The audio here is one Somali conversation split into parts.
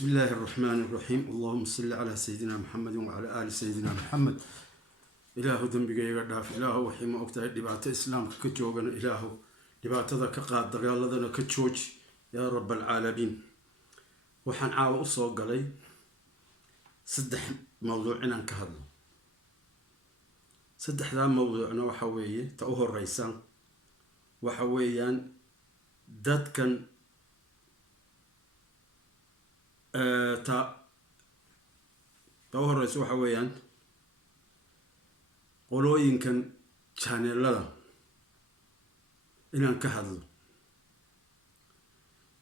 بسم الله الرحمن الرحيم اللهم صل على سيدنا محمد وعلى آل سيدنا محمد إله ذنبك يقدر إله وحيم أكتر دبعة إسلام كجوجنا إله دبعة ذا كقاد دجال ذا كتشوج يا رب العالمين وحن عاو أصوغ علي صدح موضوعنا كهذا صدح ذا موضوعنا وحويه تأوه الرئيسان وحويان دات كان تا horeysa waxa weeyaan qolooyinkan channelada inaan ka hadlo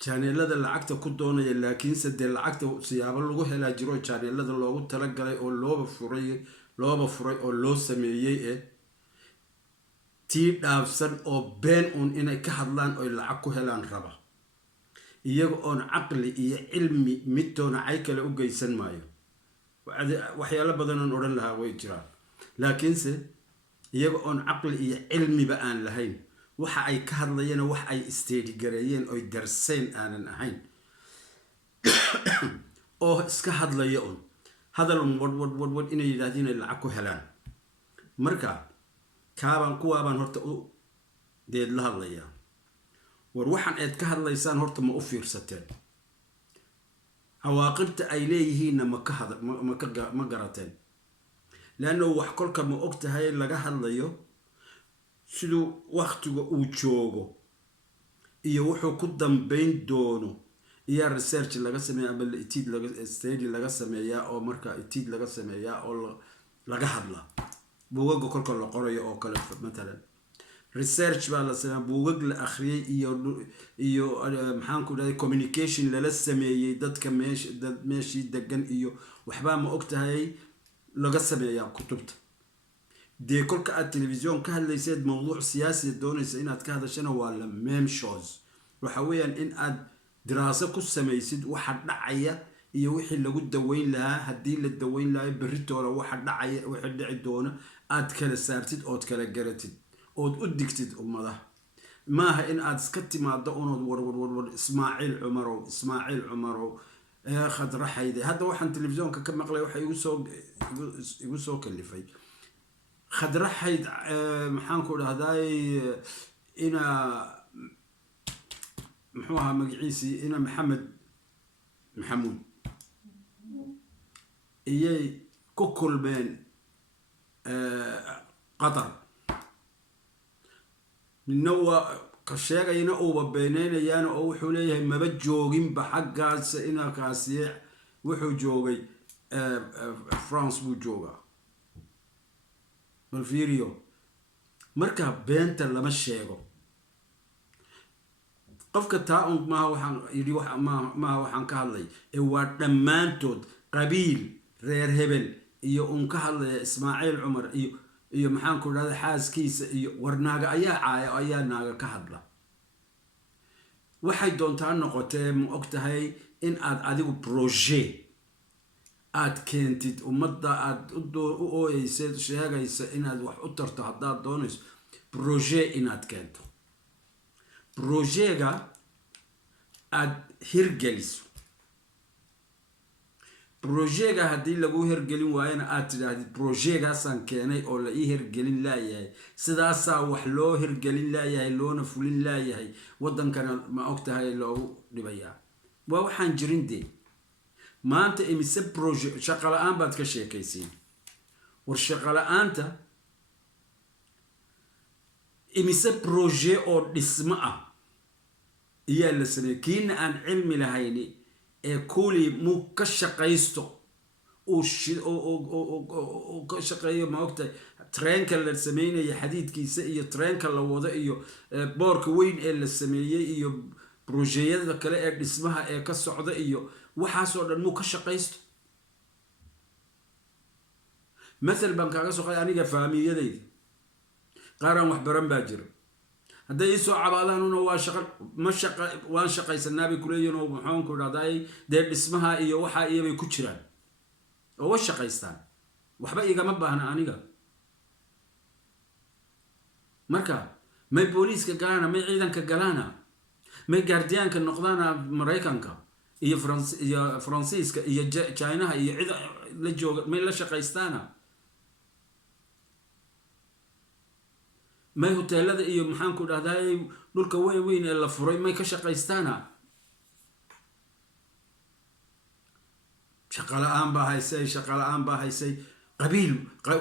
channelada lacagta ku doonaya laakiinse dee lacagta siyaabo lagu helaa jiro channelada loogu talagalay oo looba furay oo loo sameeyay tii dhaafsan oo been un inay ka hadlaan oo lacag ku helaan raba iyaga oon caqli iyo cilmi midtoona ay kale u geysan maayo waxyaalo badan oo oran lahaa way jiraan laakiinse iyaga oon caqli iyo cilmiba aan lahayn waxa ay ka hadlayeen wax ay isteedi gareeyeen oo darseen aanan ahayn oo iska hadlaya oo hadal wad inay yiraahdeen lacag ku helaan marka kuwaaban horta u deed la hadlaya war waxaan aad ka hadlaysaan horta ma u fiirsateen cawaaqibta ay leeyihiin ma garateen laano wax kolka ma ogtahay laga hadlayo sidoo waqtiga uu joogo iyo wuxuu ku dambeyn doono iyo research laga sameeyo ama study laga sameeyaa oo marka laga sameeyaa oo laga hadla buugaga kolka la qorayo oo kale مثلا research baa la sameeyay buugag la akhriyay iyo maxaan ku dhahay communication la sameeyay dadka meeshii degan iyo waxba ma ogtahay laga sameeyaa kutubta dee kolka aad television ka hadlaysid mowduuc siyaasi doonaysa inaad ka hadashana waa la meme shows waxa weeyaan in aad diraasad ku samaysid waxa dhacaya iyo wixii lagu daweyn lahaa hadii la daweyn lahaa berritooda waxa dhacaya waxa dhici doona aad kala saartid oo kala garatid oo u digtid ummadaha maaha in aad iska timaado oo war Ismaaciil Cumarow khadra hayde hada waxaan televisionka ka maqlay waxa igu soo kalifay khadra hayd maxaan ku dhahday ina muxuu ahaa magaciisi ina maxamuud iyay ku kulmeen qatar نوى كشيغينا او بينينيان او وحو ليهي مابا جوغين بحقاس انا كاسيع وحو جوغي فرانس بو جوغا بالفيريو مركا بينتا لما شيغو قفكا تاون ما هو يدي ما هو حان كهدلي ايوا دمانتود قبيل رير هبل iyo un ka hadlay Ismaaciil Cumar iyo maxaan ku dhahday xaaskiisa iyo warnaaga ayaa naaga ka hadla waxay doontaa noqotee ma ogtahay in aad adigu project aad keentid ummadda aad u ooyeysid sheegaysa inaad wax u tarto haddaad doonayso project inaad keento projectga aad hirgeliso projectga hadii lagu hirgelin waayana aad tiraahdo projectgaasan keenay oo la hirgelin laayahay sidaas wax loo hirgelin laayahay loona fulin laayahay wadankana ma ogtahay loo dhibaya waa waxaan jirinde maanta imise project shaqo la'aan baad ka sheekaysiin war shaqo la'aanta imise project oo dhismo ah iyo la sameeyay kiina aan cilmi lahayn كولي مو كشقيستو او كشقيو ما وقت ترينكا اللي سمينا يا حديد كيس iyo ترينكا la wada iyo boorka weyn ee la sameeyay iyo projectada kale ee dhismaha ee ka socda iyo waxaas oo dhan muu ka shaqeysto مثلا bankaga soo qaaday aniga faamiyadayda qaran wax baran baa jira hadday soo cabaadaan waa shaqo waan shaqaysanaa bay kuleeyeen oo maxaan ku dhahday dee dhismaha iyo waxa iyay ku jiraan oo wax shaqaystaan waxba igama baahna aniga marka may booliiska galana may ciidanka galana may guardianka noqdana Mareykanka iyo Faransiiska iyo China iyo cid la jooga may la shaqaystaana may hoteelada iyo maxaan ku dhahday dhulka weyn ee la furay may ka shaqaystaana shaqalaan baa haysay qabiil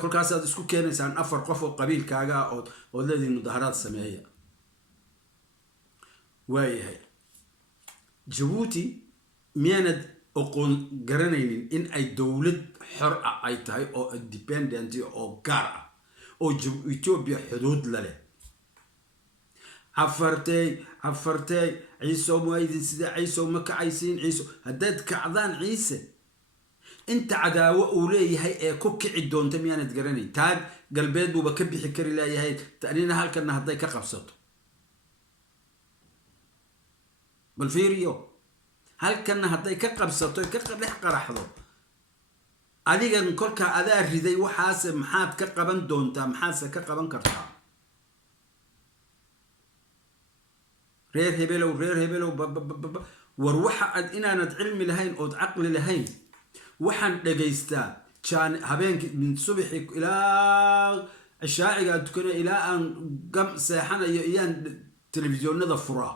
kolkaas aad isku keenaysaan 4 qof oo qabiilkaaga oo leedin mudaharaad sameeya waayahay Djibouti miyaanad aqoon garanaynin in ay dawlad xor ah ay tahay oo independent oo gaar ah oo Ethiopia xuduud la leh عفرتي عيسى مويدين سيدا عيسى ومكة عيسين عيسى هداد كعضان عيسى انت عداوة أولي هاي كوك عدون تميانة تقراني تاد قلبيد وبكبي حكري لا هاي تأنينا هالك انها هداي كقبصته بالفيريو هالك انها هداي كقبصته كقبلح قرحضو adiga kolka adaa riday waxaas maxaad ka qaban doontaa maxaad ka qaban kartaa reer hebelow war waxa aad inaanad cilmi lahayn oo aqli lahayn waxaan dhageystaa habeenkii min subaxi ilaa ishaaciga tukana ilaa aan gam seexanayo iyaan telefisyoonada furaa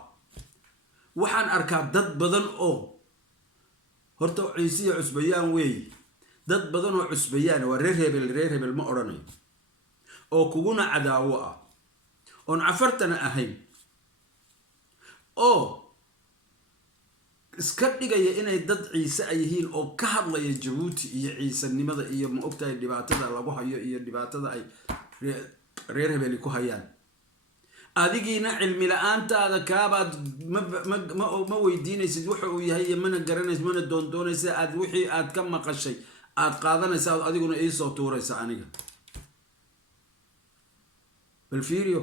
waxaan arkaa dad badan oo horta ciisiyo cusbayaan weey dad badan oo cusbayaan waa reer hebel ma oranayo oo kuguna cadaawo ah on afartana ahayn oo iska dhigaya inay dad ciise ay yihiin oo ka hadlaya Djibouti iyo ciisanimada iyo ma ogtahay dhibaatada lagu hayo iyo dhibaatada ay reer hebel ku hayaan adigiina cilmi la'aantaada kaabaad ma weydiinaysid waxa uu yahay mana garanaysid mana doonaysid aad wixii aad ka maqashay aad qaadanaysaa adiguna ii soo tuuraysa aniga balfiiriyo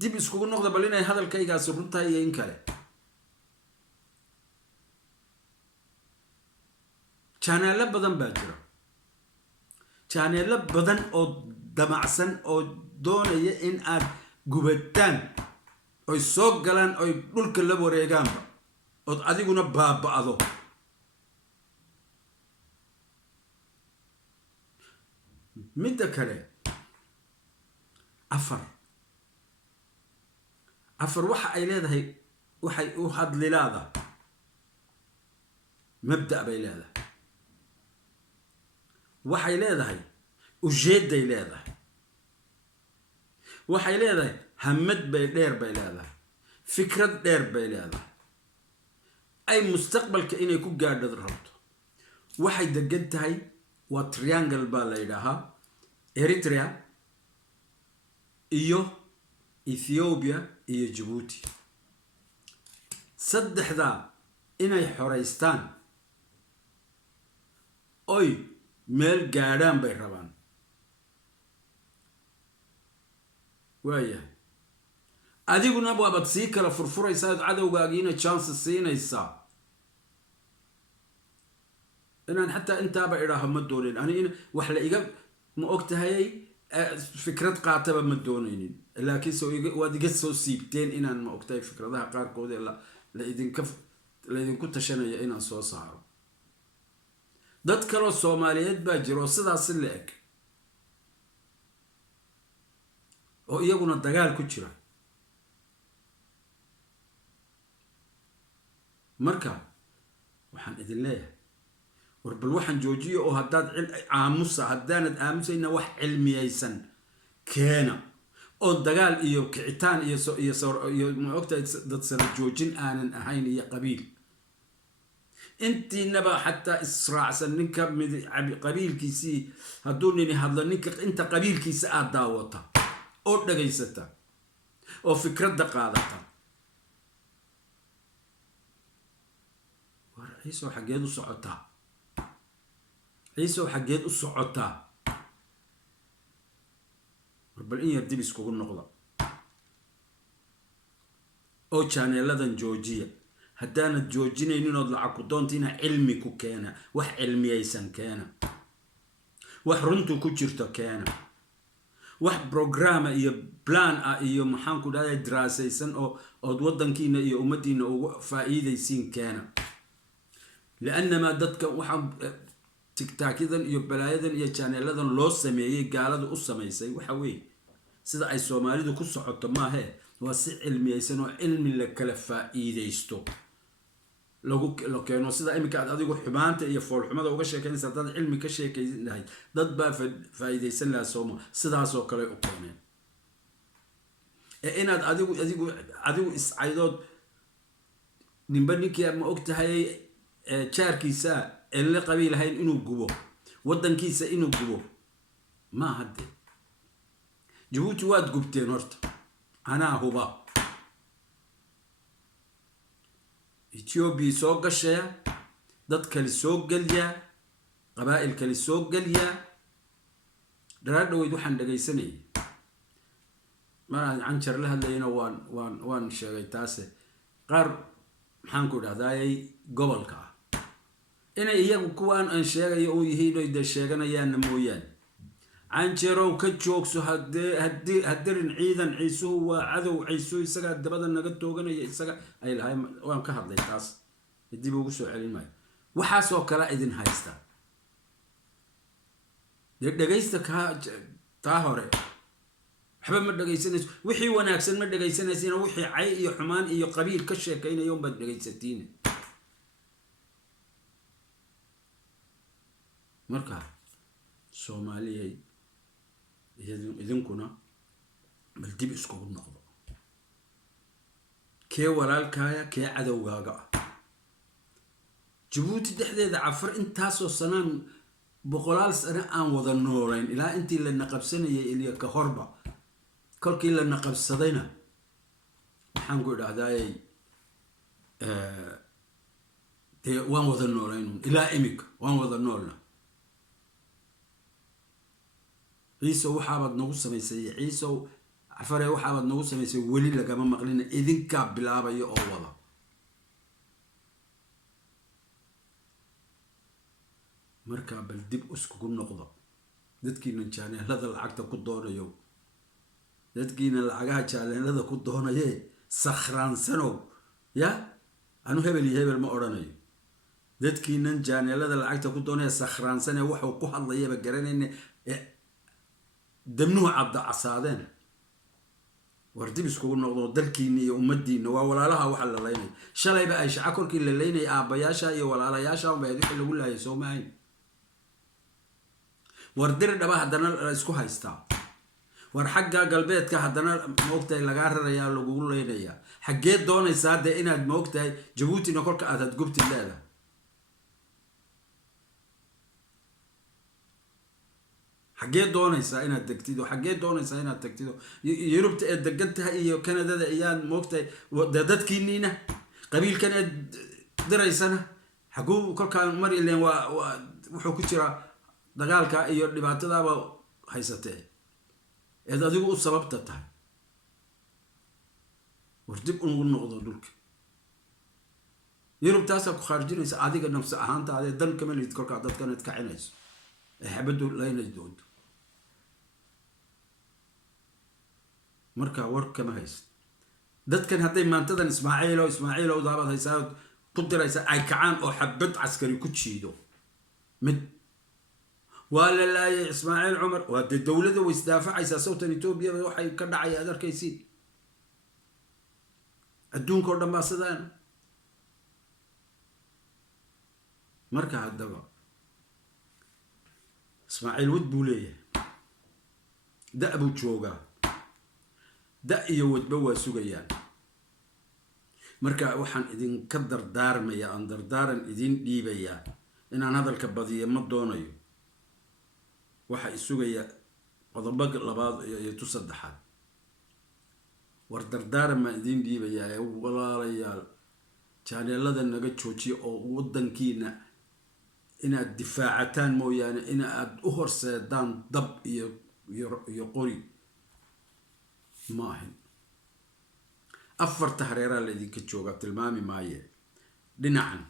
dib iskugu noqda bal inay hadalkaygaas runtahay iyo in kale channel badan baa jira channel badan oo damacsan oo doonaya in aad gubataan oo soo galaan oo dhulka la wareegaan oo adiguna baaba'do midda kale afar waxa ay leedahay waxay u hadlilaada mabda bay leedahay waxay leedahay ujeeday leedahay waxay leedahay hamad bay dheer bay leedahay fikrad dheer bay leedahay ay mustaqbalka inay ku gaadho rabto waxay degan tahay waa triangle baa la yiraahdaa Eritrea iyo Ethiopia iyo Djibouti saddexda inay xoreystaan oy meel gaadhaan bay rabaan waayahay adiguna waabad sii kala furfuraysaa cadowgaagiina chance siinaysaa inaan xataa intaaba idhaaho ma doonin aniga wax la iga ma ogtahay fikrad qaataba ma doonaynin laakiin soo waad iga soo siibteen inaan ma ogtahay fikradaha qaarkood la idinku tashanaya inaan soo saaro dad kale oo Soomaaliyeed baa jiro sidaas la eg oo iyaguna dagaal ku jira marka waxaan idin leeyahay warbal waxaan joojiyo oo haddaad haddaanad aamusayna wax cilmiyaysan keena oo dagaal iyo kicitaan iyo ma ogtahay dad sara joojin aanan ahayn iyo qabiil intiinaba xataa israacsan ninka qabiilkiisii hadduu nini hadlo ninka inta qabiilkiisa aad daawata oo dhageysata oo fikradda qaadata war ciiso xageed u socotaa ciiso xageed u socotaa warbal in yar dib iskugu noqda oo channeladan joojiya haddaanad joojinaynin ood lacag ku doontiina cilmi ku keena wax cilmiyaysan keena wax runtu ku jirto keena wax program iyo plan ah iyo maxaan ku dhahday daraasaysan ood waddankiina iyo ummaddiina ugu faa'iidaysiin keena li'annamaa dadka waxaan tiktaakidan iyo balaayadan iyo janeeladan loo sameeyey gaalada u samaysay waxa weeye sida ay soomaalidu ku socoto maahee waa si cilmiyeysan oo cilmi la kala faa'iidaysto la keeno sida iminka aad adigu xumaanta iyo foolxumada uga sheekaynaysa dad cilmi ka sheekaysan lahayd dad baa faa'iidaysan lahaa sooma sidaasoo kale u keeneen inaad adigu iscaydood ninba ninkii ma og tahay jaarkiisa ee la qabi lahayn inuu gubo waddankiisa inuu gubo ma hadde jabuuti waad gubteen horta anaa huba Ethiopia soo gashay dad kale soo galya qabaa'il kale soo galya daraadhoweyd waxaan dhagaysanayay maraan canjar la hadlayna waan sheegay taase qaar maxaan ku dhahdaayay gobolka ah inay iyagu kuwaan aan sheegayo oo yihiin oo de sheeganayaanna mooyaane canjarow ka joogso haddarin ciidan ciisuhu waa cadow ciisuhu isagaa dabada naga tooganaya isaga ay lahay waan ka hadlay taas dib ugu soo celin maayo waxaasoo kale idin haysta dee dhagaysta taa hore waxba ma dhagaysanayso wixii wanaagsan ma dhagaysanaysiina wixii cay iyo xumaan iyo qabiil ka sheekaynayo unbaad dhagaysatiin marka soomaaliyay idinkuna bal dib iskugu noqdo kee walaalkaaya kee cadowgaaga ah jabuuti dhexdeeda cafar intaasoo sanaan boqolaal sano aan wada noolayn ilaa intii la naqabsanayay ilya ka horba kolkii la naqabsadayna waxaan ku idhahdaayay dee waan wada noolayn ilaa imika waan wada noolna ciisow waxaabaad nagu samaysay ciisow cafare waxaabaad nagu samaysay weli lagama maqlina idinkaa bilaabaya oo wada markaa bal dib iskugu noqdo dadkiina jaaneelada lacagta ku doonayo dadkiina lacagaha jaaneelada ku doonaye sakhraansanow ya anu hebel iyo hebel ma odhanayo dadkiinan jaaneelada lacagta ku doonaya sakhraansane waxuu ku hadlayaba garanayna dabnuhu cabda casaadeen war dib iskugu noqdo dalkiina iyo ummaddiina waa walaalaha waxa la laynay shalayba ay shaca korkii la laynay aabbayaasha iyo walaalayaasha unbay wixii lagu laayay soo maahayn war diri dhaba haddana la isku haystaa war xagga galbeedka haddana maogtahay lagaa rarayaa lagugu leynayaa xaggee doonaysaa dee inaad maogtahay jabuutina kolka aad hadgubti leedahay xaggee doonaysaa inaad degtid oo xaggee doonaysaa inaad tagtid oo yurubta ee degan tahay iyo kanadada ayaan moogtahay dadkiiniina qabiilkan ee diraysana xaguu kolkaan mar ileen waa wuxuu ku jiraa dagaalka iyo dhibaatadaaba haysatee eed adigu u sababta tahay war dib unugu noqdo dhulka yurubtaasaa ku khaarijinaysa adiga nafsi ahaantaadee dan kama lihid kolkaa dadkanaad kacinayso ee xabaddu laynay doonto markaa war kama hayst dadkan hadday maantadan ismaaciilow daabaad haysaa ku diraysa ay kacaan oo xabad caskari ku jiido mid waa la laayay ismaaciil cumar waa dee dowladda way isdaafacaysaa sawtan etoobiya waxay ka dhacay aad arkaysiin adduunka oo dhan baa sidaana marka haddaba ismaaciil wad buu leeyahay da' buu joogaa da' iyo wadba waa sugayaan marka waxaan idinka dardaarmayaa aan dardaaran idin dhiibayaa inaan hadalka badiya ma doonayo waxa isugaya qodobo labaad iyo tu saddexaad war dardaaran baan idin dhiibayaa ee walaalayaal jaaneelada naga joojiya oo waddankiina inaad difaacataan mooyaane in aad u horseedaan dab iyo qori ma ahin afarta hareeraa la idinka joogaa tilmaami maaye dhinacan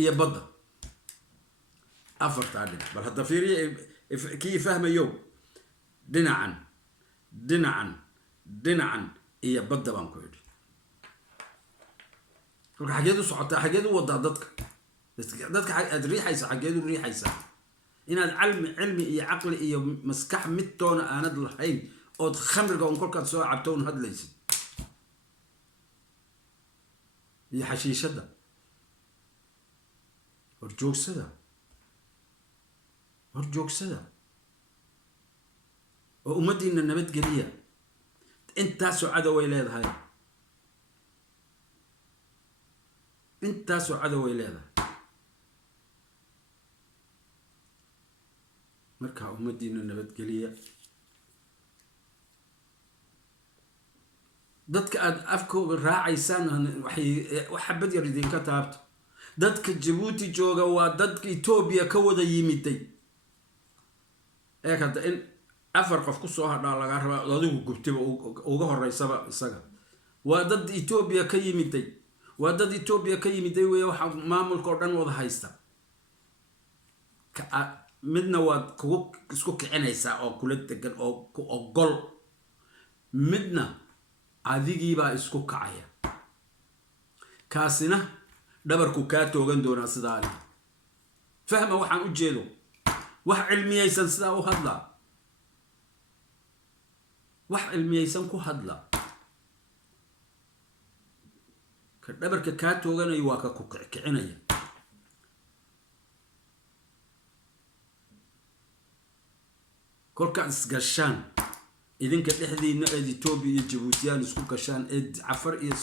iyo badda afartaa dhinac bal hadda fiiriya kii fahmayo dhinacan dhinacan iyo badda baan ku idhi kolka xageedu socotaa xageedu wadaa dadka aad riixaysa xageedu riixaysaa inaad cilmi iyo caqli iyo maskax mid toona aanad lahayn ood khamriga un kolkaad soo cabto un hadlaysid iyo xashiishada horjoogsada oo ummadiina nabadgeliya intaasoo cadow ay leedahay markaa ummadiina nabadgeliya dadka aad afkooga raacaysaan wax xabad yar idinka taabto dadka Djibouti jooga waa dadka Ethiopia ka wada yimiday hadda in afar qof ku soo hadhaa laga rabaa adigu gubtiba uga horeysaba isaga waa dad Ethiopia ka yimiday weey waxa maamulka oo dhan wada haysta midna waad kugu isku kicinaysaa oo kula degan oo ku ogol midna adigii baa isku kacaya kaasina dhabarku ka toogan doona sidaa fahma waxaan u jeedo wax cilmiyaysan sidaa u hadla wax cilmiyaysan ku hadla ka dhabarka ka tooganay waa ka ku kicinaya kolka isgashaan idinka dhexdiina ee Ethiopia iyo Djibouti isku gashaan ee Afar iyo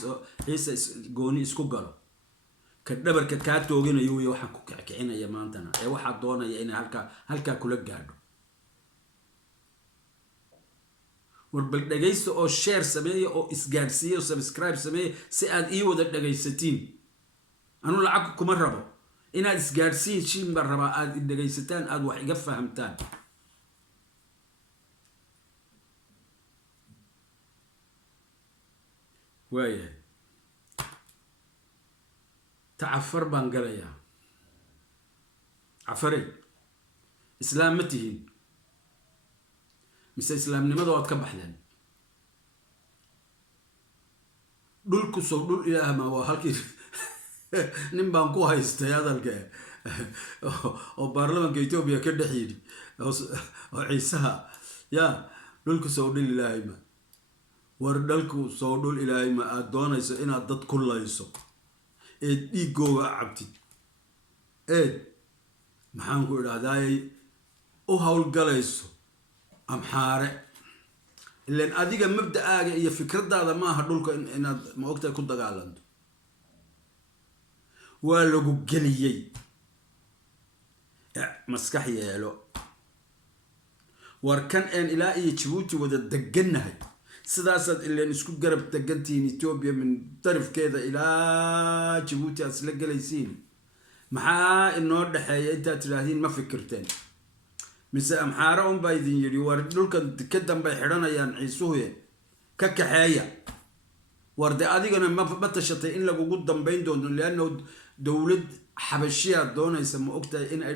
Ciise gooni isku galo ka dhabarka ka tooganayo way waxaan ku kicinaya maantana ee waxa doonaya in halka kula gaadho warbal dhageysto oo share sameeyo oo isgaarsiiyo oo subscribe sameeyo si aad ii wada dhageysatiin anu lacag kuma rabo inaad isgaarsiin shin bar raba aad dhageysataan aad wax iga fahamtaan وايه تعفر بانقليا عفري اسلام متهين مس اسلام نمدو واد كبخدن دولكو سو دول الى ما وا halkii nin baan ku haystay hadalka oo baarlamaanka Ethiopia ka dhaxiyay oo Ciisaha ya dulku soo dhil ilaahay ma wardalku soo dhul ilaahay ma aad doonayso inaad dad kullayso ee dhiigooga cabtid maxaan ku idhaahday u hawl galayso amxaare ilaan adiga mabda'aaga iyo fikradaada ma aha dhulka inaad ma ogtahay ku dagaalanto waa lagu geliyay maskax yeelo warkan aan ilaa iyo Djibouti wada deganahay sidaasad ileen isku garab degantiin Ethiopia min darafkeeda ilaa Djibouti asla galaysiin maxaa inoo dhaxeeya inta tiraahdiin ma fikirteen mise amxaara baa idin yiri war dhulkan ka dambe xiranayaan ciisuhu ka kaxeeya warda adigana ma tashatay in lagu dambeyn doono leano dawlad xabashiya doonaysa ma ogtahay in ay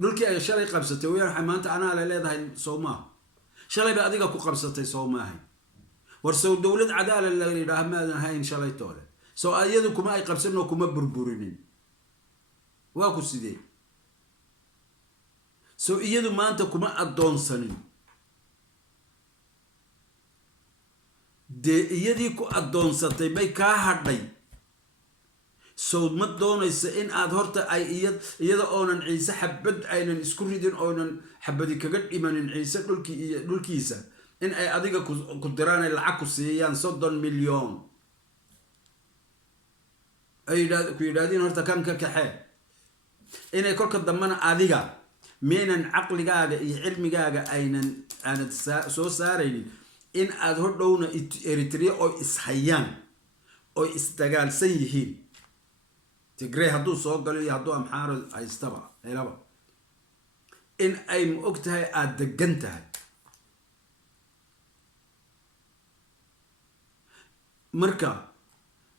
dhulkii ay shalay qabsatay way maanta ana la leedahay Soomaa shalay ba adiga ku qabsatay Soomaa warso dawlad cadaala la yiraahdo ma ahayn shalay toole soo ayadu kuma ay qabsano kuma burburinin waa ku sidee soo iyadu maanta kuma adoonsanin de iyadii ku adoonsatay bay ka hadhay soo ma doonaysa in aad horta ay iyada oonan Ciise xabad aynan isku ridin oonan xabadi kaga dhimanin Ciise dhulkiisa in ay adiga ku diraan lacag ku siiyaan 30 milyan ay ku yiraahdeen horta kan ka kaxee inay kolka dambana adiga meenan aqligaaga iyo cilmigaaga aanad soo saaraynin in aad hordhowna Eritrea oo ishayaan oo isdagaalsan yihiin Tigray hadduu soo galo iyo hadduu amxaaro haystaba helaba in ay ma ogtahay aad degan tahay marka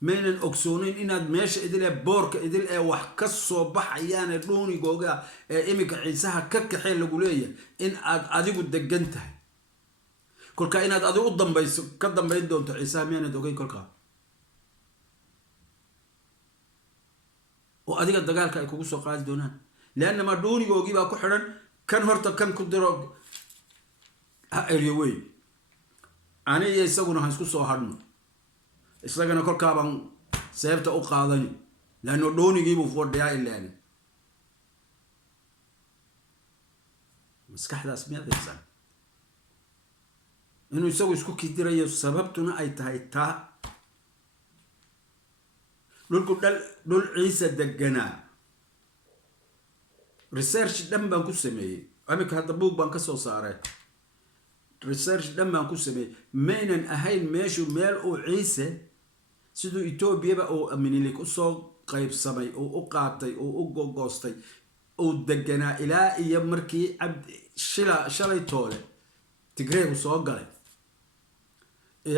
meenan ogsoonin inaad meesha idil ee boorka idil ee wax ka soo baxayaan ee dhuunigooga ee imika Ciisaha ka kaxee lagu leeyahay in aad adigu degan tahay kolka inaad adigu u dambayso ka dambayn doonto ciise miyaanad ogeyn kolka oo adiga dagaalka ay kugu soo qaadi doonaan laana ma dhuunigoogii baa ku xiran kan horta kan ku diro ha eryawey ani iyo isaguna han isku soo hadhno isagana kolkaa baan seebta u qaadani laano dhuunigiibuu fordhiyaa ilaani maskaxdaas miyaad haysan inuu isagu isku kidirayo sababtuna ay tahay taa dhul ciise deganaa research dhan baan ku sameeyey amika hadda buug baan ka soo saaray research dhan baan ku sameeyey maynan ahayn meeshu meel uu ciise siduu Etoobiyaba oo aminilik usoo qaybsamay oo u qaatay oo u gogoostay oo deganaa ilaa iyo markii shalay toole Tigreegu soo galay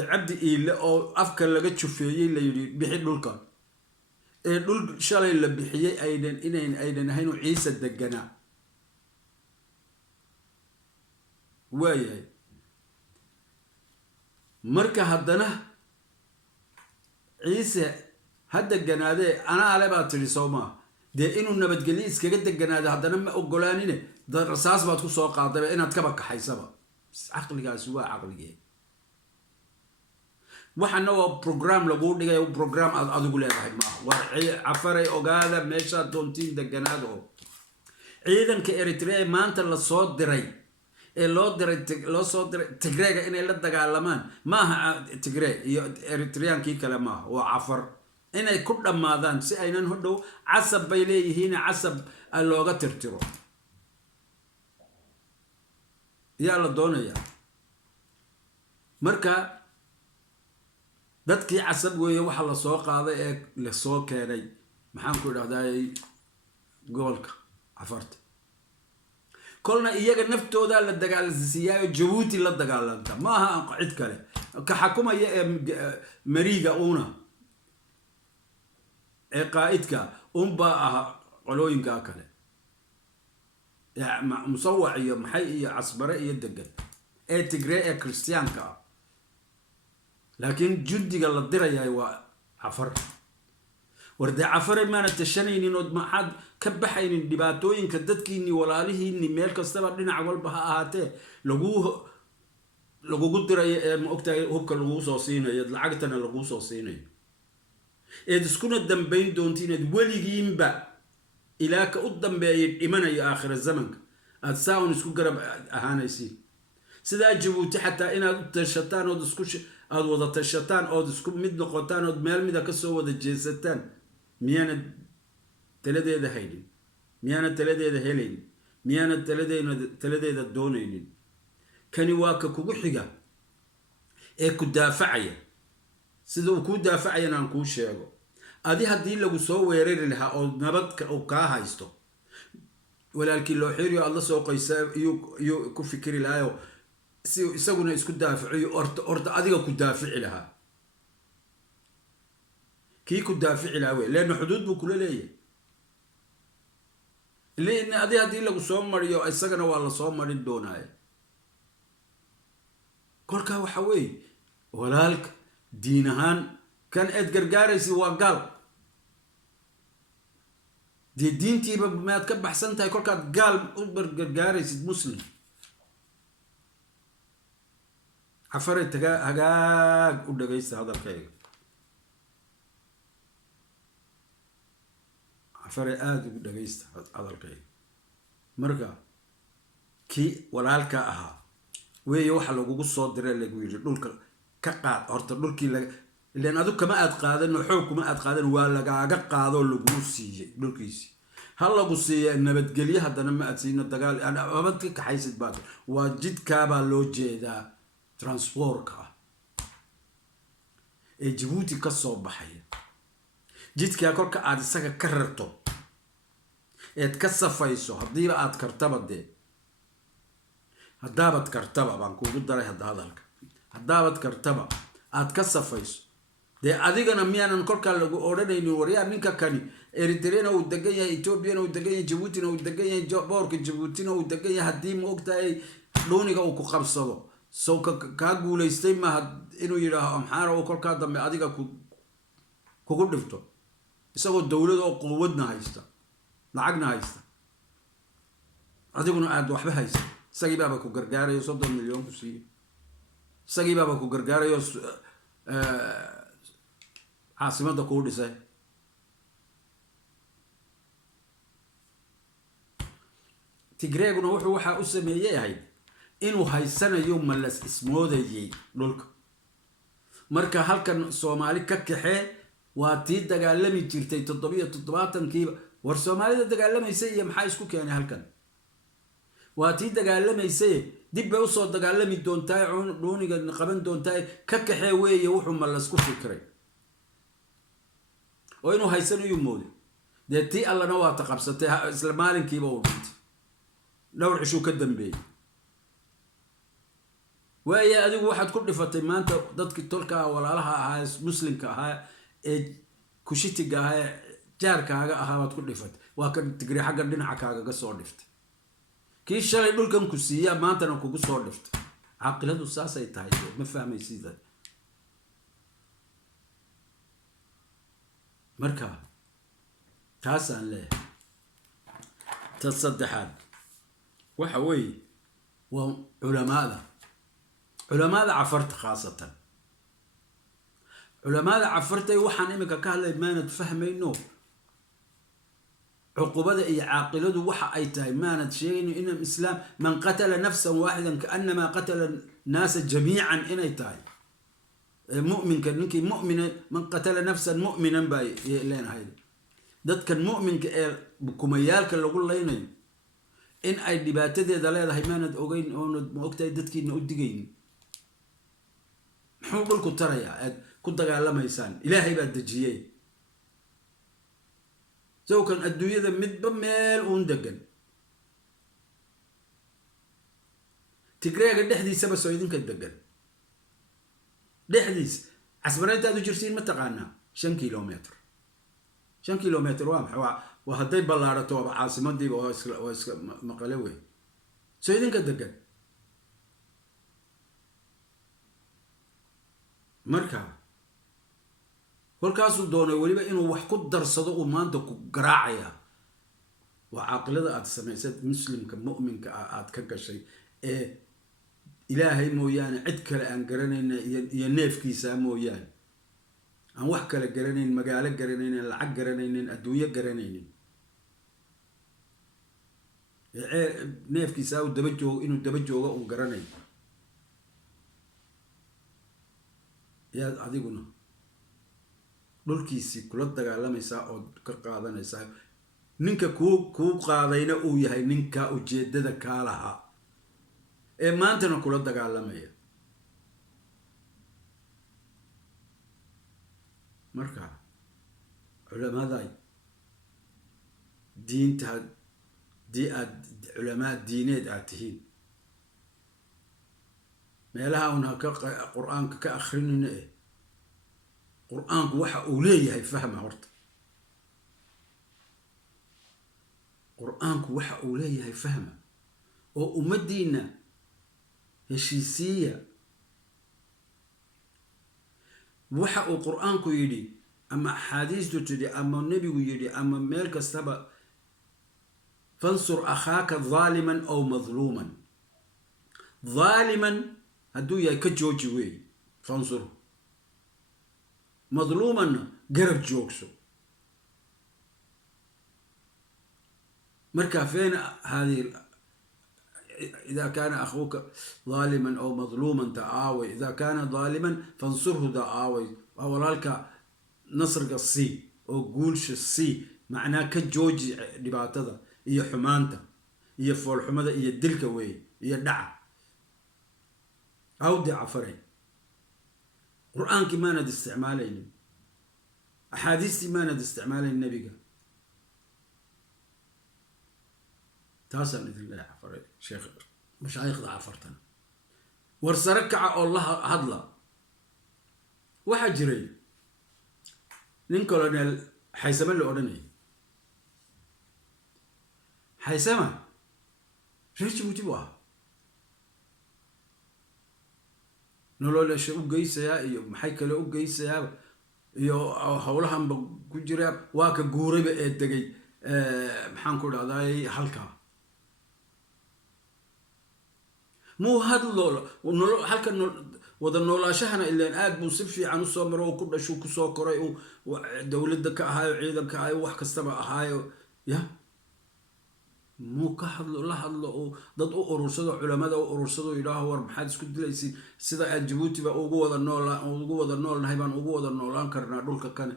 cabdi iile oo afka laga jufeeyay la yiri bixi dhulka dhul shalay la bixiyay aydan ahayn ciise deganaa waayay marka haddana ciise hadda ganaade ana ale baa tiri Soomaa de inuu nabadgelyo iskaga deganaado haddana ma ogolaanine dad rasaas baad ku soo qaaday inaad ka bakaxaysaba aqligaas waa aqligee waxana waa program lagu dhigay program aad adigu leedahay ma war cafaray ogaada meesha doontiin deganaado ciidanka Eritrea maanta la soo diray loo soo diray Tigreega inay la dagaalamaan maaha Tigreeg iyo Eritreankii kale maaha waa cafar inay ku dhamaadaan si aynan hodhow casab bay leeyihiin casab looga tirtiro yaa la doonaya marka dadkii casab weeye waxa la soo qaaday ee la soo keenay maxaan ku idhaahdaa gobolka cafarta kolna iyaga naftooda la dagaalsiiyay Djibouti la dagaalanta maaha cid kale ka xakumaya mariga una qaa'idka ba qolooyinka kale musawac iyo maxay iyo casbare iyo degan Tigray Christianka laakiin jundiga la dirayay waa cafar warda cafar ma tashanaynin oo maxad ka baxaynin dhibaatooyinka dadkiini walaalihiini meel kastaba dhinac walba ha ahaatee lagu diray ma ogtahay hubka lagu soo siinayo lacagtana lagu soo siinayo iskuna dambayn doontiin waligiinba ilaa ka u dambeeyay dhimanayo aakhir zamanka aad saawn isku garab ahaanaysi sida Djibouti xataa inaad tashataan oo isku aad wada tashataan oo isku mid noqotaan oo meel mid ka soo wada jeesataan miyana taladeeda haydin miyana taladeeda helayn miyana taladeeda doonaynin kani waa ka kugu xiga ee ku daafacaya sida uu ku daafacayna aan ku sheego adi hadii lagu soo weerari lahaa oo nabadka oo ka haysto walaalkii loo xiriyo Allah soo qoysaa iyo ku fikiri lahayo si isaguna isku daafaciyo orta adiga ku daafici lahaa kii ku daafici lahaa leena xuduud buu kula leeyahay leena adi hadii lagu soo mariyo isagana waa la soo marin doonaa kolka waxa weey walaalka diin ahaan kan gargaaraysi waa gal diintiiba ma ka baxsan tahay kolka gal u gargaaraysid muslim عفري هجاج ودقيس هذا الخير عفري ودقيس هذا الخير مرقا كي ولالك أها ويوحى لو جوج صوت دري اللي يقول دول كقاد أرت دول كي لأن هذوك ما أتقادن وحوك ما أتقادن ولا جاج قادوا اللي جوسي دول كيسي هلا قصي إن بتقليه هذا لما أتسين الدجال أنا أبدك حيسد بعد وجد كابا لوجي دا ترانسبوركا Djibouti ka soo baxay jidka korka aad isaga ka rarto ka safayso hadii aad kartaba haddaabad kartaba baan kuugu daray hadalka haddaabad kartaba aad ka safayso adigana miyaanan korka lagu oranaynin wariyaa ninka kani Eritrea uu degan yahay Ethiopia uu degan yahay Djibouti uu degan yahay boorka Djibouti uu degan yahay hadii ma ogtahay dooniga uu ku qabsado sow kaa guulaystay maaha inuu yidhaaho amxaara oo kolkaa dambe adiga kugu dhifto isagoo dowlad oo quwadna haysta lacagna haysta adiguna aad waxba haysa isagii baaba ku gargaarayo 30 milyan ku siiyo isagii baaba ku gargaarayo caasimadda kuu dhisay tigreeguna wuxuu waxaa u sameeyey ahayd inuu haysanayo malas ismoodayay dhulka marka halkan Soomaali ka kaxee waa tii dagaalami jirtay 77kiiba war Soomaalida dagaalamaysay iyo maxay isku keenay halkan waa tii dagaalamaysay dib bay u soo dagaalami doontaa dooniga qaban doontaa ka kaxee weeye wuxuu malas ku fikray oo inuu haysanayo mooday deetii allana waa taqabsatay isla maalinkiiba uu dhintay dhowr cisho ka dambeeyay waaya adigu waxaad ku dhifatay maanta dadkii tolka walaalaha ahaa muslimka ahaa ee kushitiga ahaa jaarkaaga ahaa waad ku dhifatay waa kan tigri xagga dhinaca kaaga soo dhiftay kii shalay dhulkan ku siiya maantana kugu soo dhiftay aqladu saasay tahay ma fahmaysiida marka taasaan leeyahay tasaddexaad waxa weeye waa culamada cafarta khaasatan culamada cafartay waxaan imika ka hadlay maanad fahmayno عقوبة إي عاقلة وحا أي تاي ما نتشيغن إن الإسلام من قتل نفسا واحدا كأنما قتل الناس جميعا إن أي تاي مؤمن كان مؤمن من قتل نفسا مؤمنا باي لين هاي دad كان مؤمن بكميال كان لقول لين إن أي دباتة دلالة هاي ما ند أوجين أو ند مؤكتة دad كي نودجين محو قول كتر يا كنت قال لما يسان إلهي بدجيه سو كان الدنيا ذا مدبمل وندقن تقرأ قد دحديث سبع سعيدين كدقن دحديث عسبرات هذا جرسين متقانا 5 كيلومتر 5 كيلومتر وامح وهدي بلارته عاصمة دي مقلوي سعيدين كدقن مركب kolkaasuu doonay waliba inuu wax ku darsado oo maanta ku garaacaya waa aqlada aad samaysad muslimka mu'minka aad ka gashay ee ilaahay mooyaane cid kale aan garanayna iyo neefkiisa mooyaane aan wax kale garanayn magaalo garanaynin lacag garanaynin adduunyo garanaynin neefkiisa uu daba joogo inuu daba joogo uu garanay yaa adiguna dhulkiisi kula dagaalamaysaa oo ka qaadanaysaa ninka ku qaadayna uu yahay ninka ujeedada ka laha ee maantana kula dagaalamaya marka culimada diinta علماء diineed aad tihiin meelaha una ka quraanka ka akhrinina quraanku waxa uu leeyahay fahma horta quraanku waxa uu leeyahay fahma oo ummadiina heshiisiya waxa uu quraanku yiri ama xadiistu tiri ama nabigu yiri ama meel kastaba فانصر أخاك ظالما أو مظلوما ظالما هدو يا كجوجي وي فانصر مظلوما قرب جوكسو مركا فين هذه إذا كان أخوك ظالما أو مظلوما تعاوي إذا كان ظالما فانصره تعاوي أو لك نصر قصي أو قولش السي معناه كجوجي دبعتها iyo xumaanta iyo fool xumada iyo dilka way iyo dhaca awdi afaray quraanki maana isticmaalaynin ahadiisti maana isticmaalaynin nabiga taasan idin afaray sheekh mashaayikhda afartan war sarakaca allah hadla waxa jiray nin colonel xaysama la oranay حيسمة ريش بوتيبوا nolosha u geysayaa iyo maxay kale u geysayaa iyo howlahanba ku jira waa ka guurayba ee degay maxaan ku dhahday halkaa muu hadlo halka wada noolaashahana ilaan aad buu si fiican usoo maro oo ku dhashu kusoo koray dowladda ka ahaayo ciidanka ahaayo wax kastaba ahaayo ya muu ka hadlo la hadlo oo dad u urursado culamada u urursado yidhaaho war maxaad isku dilaysiin sida aan jabuutiba ugu wada noolnahay baan ugu wada noolaan karnaa dhulka kane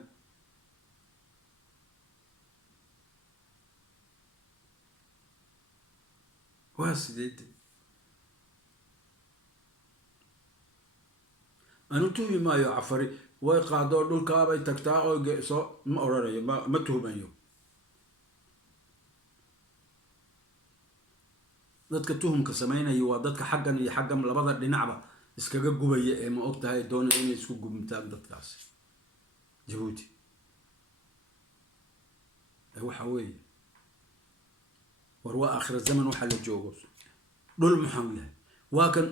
waa sideede anu tuhmi maayo cafari way qaadoo dhulkaabay tagtaa oo soo ma oranayo ma tuhmayo dadka tuhumka samaynayo waa dadka xaggan iyo xaggan labada dhinacba iskaga gubaya ee ma ogtahay doonaya inay isku gubtaan dadkaasi jabuuti waxa weeye war waa aakhira zaman waxa la joogo dhul maxaa yahay waa kan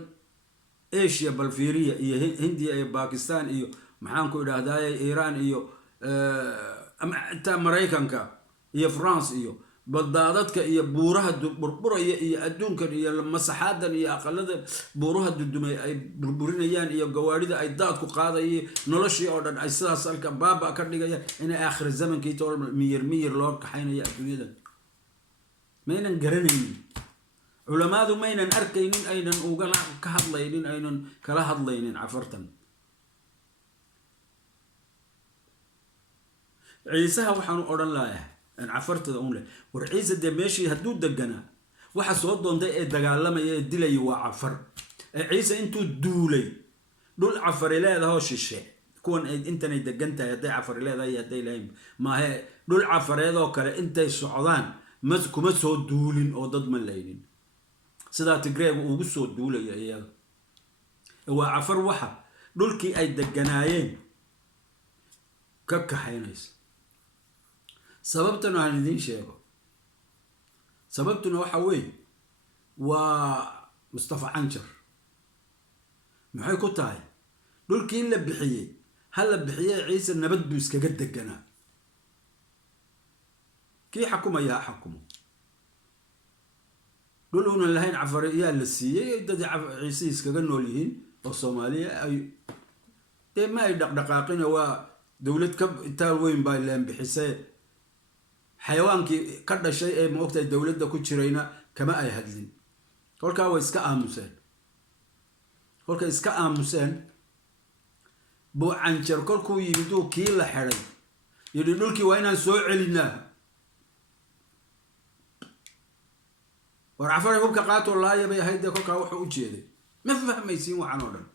asia balfiiriya iyo hindiya iyo bakistan iyo maxaan ku idhaahdaye iiraan iyo ama xitaa maraykanka iyo france iyo baldaadadka iyo buuraha burburaya iyo adduunkan iyo masaxaadan iyo aqalada buuraha dudumay ay burburinayaan iyo gawaarida ay daadku qaadaya noloshii oo dhan ay sidaas halka baaba ka dhigayaan inay aakhir zamankii tool miyir loo kaxaynaya adduunyada maynan garanaynin culamaadu maynan arkaynin aynan ugala ka hadlaynin aynan kala hadlaynin cafartan ciisaha waxaan odhan lahaa cafartada un leh war ciise dee meeshii hadduu deganaa waxa soo doontay ee dagaalamaya ee dilaya waa cafar ee ciise intuu duulay dhul cafari leedahoo shishe kuwan intanay degan tahay hadday cafari leedahay iyo hadday lahayn maahe dhul cafareedoo kale intay socdaan kuma soo duulin oo dad ma laynin sidaa tigreegu ugu soo duulaya iyaga waa cafar waxa dhulkii ay deganaayeen ka kaxaynaysa sababtana aan idiin sheego sababtuna waxa weeye waa mustafa canjar maxay ku tahay dhulkii la bixiyey ha la bixiyey ciise nabad buu iskaga deganaa kii xakumaya ha xakumo dhul uunan lahayn cafari yaa la siiyey dad ciise iskaga nool yihiin oo soomaaliya ay dee ma ay dhaqdhaqaaqina waa dowlad ka itaal weyn baa leen bixisay xayawaankii ka dhashay ee maogtahay dowladda ku jirayna kama ay hadlin kolkaa way iska aamuseen kolkay iska aamuseen buu canjar kolkuu yimiduu kii la xeday yidhi dhulkii waa inaan soo celinaa war cafaray hubka qaatoo laaya bay ahayd dee kolkaa wuxuu u jeeday ma fahmaysiin waxaan oo dhan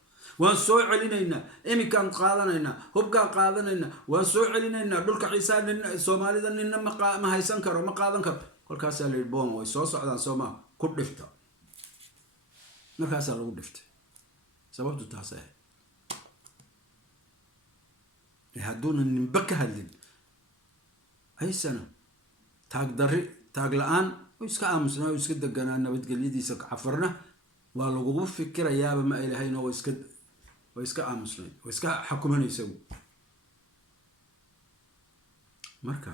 waan soo celinaynaa iminkaan qaadanaynaa hubkaan qaadanaynaa waan soo celinaynaa dhulka ciisaa nin soomaalida ninna ma haysan karo ma qaadan karo kolkaasaa la yidhi boom way soo socdaan soomaa ku dhifta markaasaa lagu dhiftay sababtu taas ahayd hadduuna ninba ka hadlin aysana taag la-aan iska aamusnaa oo iska deganaa nabadgelyadiisa cafarna waa lagugu fikirayaaba ma ay lahayn oo way iska aamusnayd way iska xakumanaysa marka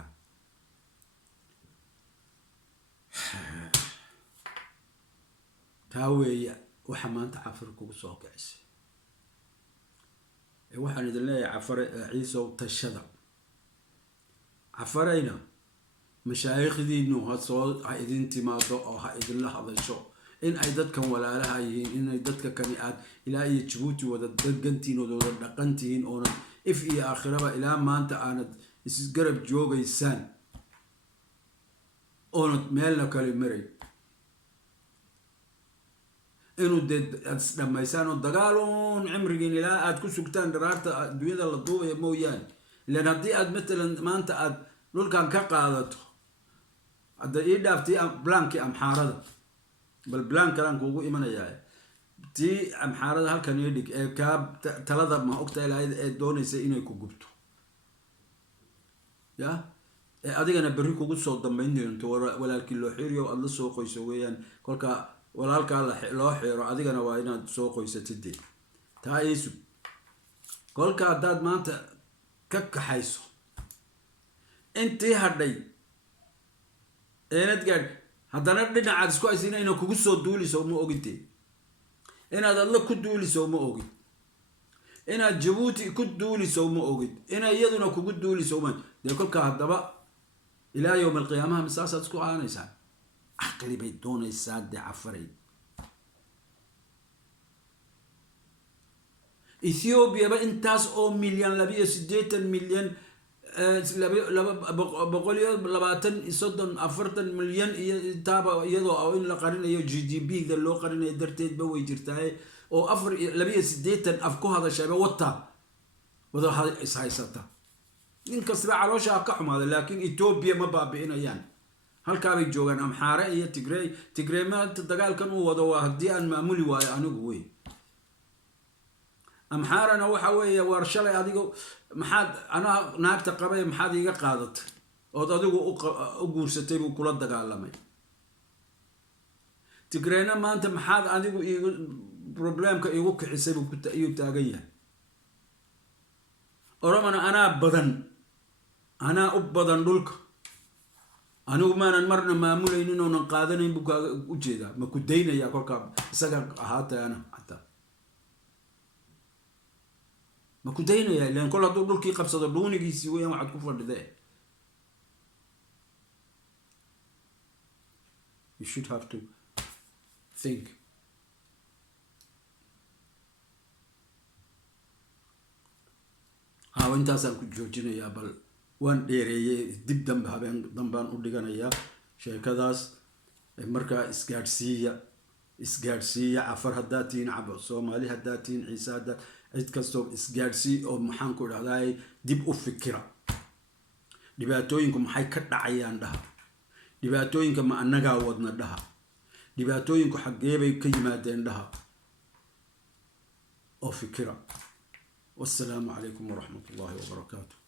taa weeya waxa maanta cafar kugu soo kicisay waxaan idin leeyahay cafare ciisow tashada cafarayna mashaayikhdiinu ha idin timaado oo ha idinla hadasho in ay dadkan walaalaha yihiin inay dadka kani aad ilaa iyo jabuuti wada degantihiin oo wada dhaqantihiin oonad if iyo aakhiraba ilaa maanta aanad isgarab joogaysaan oonad meelna kale maray inuu dee aad isdhammaysaan oo dagaaluun cimrigiin ilaa aad ku sugtaan dharaarta adduunyada la duubaya mooyaane ilaan haddii aad matalan maanta aad dhulkan ka qaadato hadda ii dhaaftii blankii amxaarada bal blaan kalaan kuugu imanayaa tii amxaarada halkan ii dhig ee kaa talada ma ogtahay lahayd ee doonaysa inay ku gubto ya ee adigana berri kugu soo dambayn doonto walaalkii loo xiiriyo aada la soo qoyso weeyaan kolkaa walaalkaa loo xiiro adigana waa inaad soo qoysatidee تايسو كل كادات مانتا كحيسو انتي هردي اينت قال هذا ندنا عاد سكو اسينا انو كوغو سو دولي سو مو اوغيتي انا دالله كدولي سو مو اوغيت انا جيبوتي كدولي سو مو اوغيت انا يدنا كوغو دولي سو ما دي كل كهدبا الى يوم القيامه مساسات سكو انيسان عقلي بيدون الساد عفري اثيوبيا بانتاس او مليون لبي 6 مليون بقول لباتن صدن أفرتن مليون تابع يدو أو إن لقرن يو جي دي بي ذا لو قرن يدرتيد بوي جرتاي أو أفر لبي سديتن أفكو هذا الشيء وطا وذا هذا إسحايسته إن كسر على وجه كحم هذا لكن إثيوبيا ما بابينا يعني هل كابي جوجان أمحارة هي تجري ما تدقال كانوا وذا هدي أن معمولي ويا أنا قوي أمحارنا وحوي ورشلي هذيك محد أنا ناقت قبي محد يجا قادت أو هذيك أقول ستيب وكل الدجالمي تقرينا ما أنت محد هذيك بروبلم كيوك حساب كتأيو تاجيه أرمنا أنا بدن أنا أبدن دولك أنا وما نمرنا معمولين إنه نقادنا يبقى وجدا ما كدينا يا كوكب سجى هاتا أنا حتى ما كدينا يا لأن كل هذول دول كي قبض دوني يسوي واحد كفر ده. You should have to think. وانت أصلا كنت جوجنا يا بل وان ديري دب دم بهابين دمبان أوديكنا يا شيء كذاس مركا إسقارسية عفر هداتين عبد صومالي هداتين عيسى هدات عيد كستوب إسقارسي أو محنكو هذاي دب أفكرة دباتوينكم حي كتر عيان ده دباتوينكم ما أنجا ودنا ده دباتوينكم حجيبي كلماتين ده أفكرة والسلام عليكم ورحمة الله وبركاته.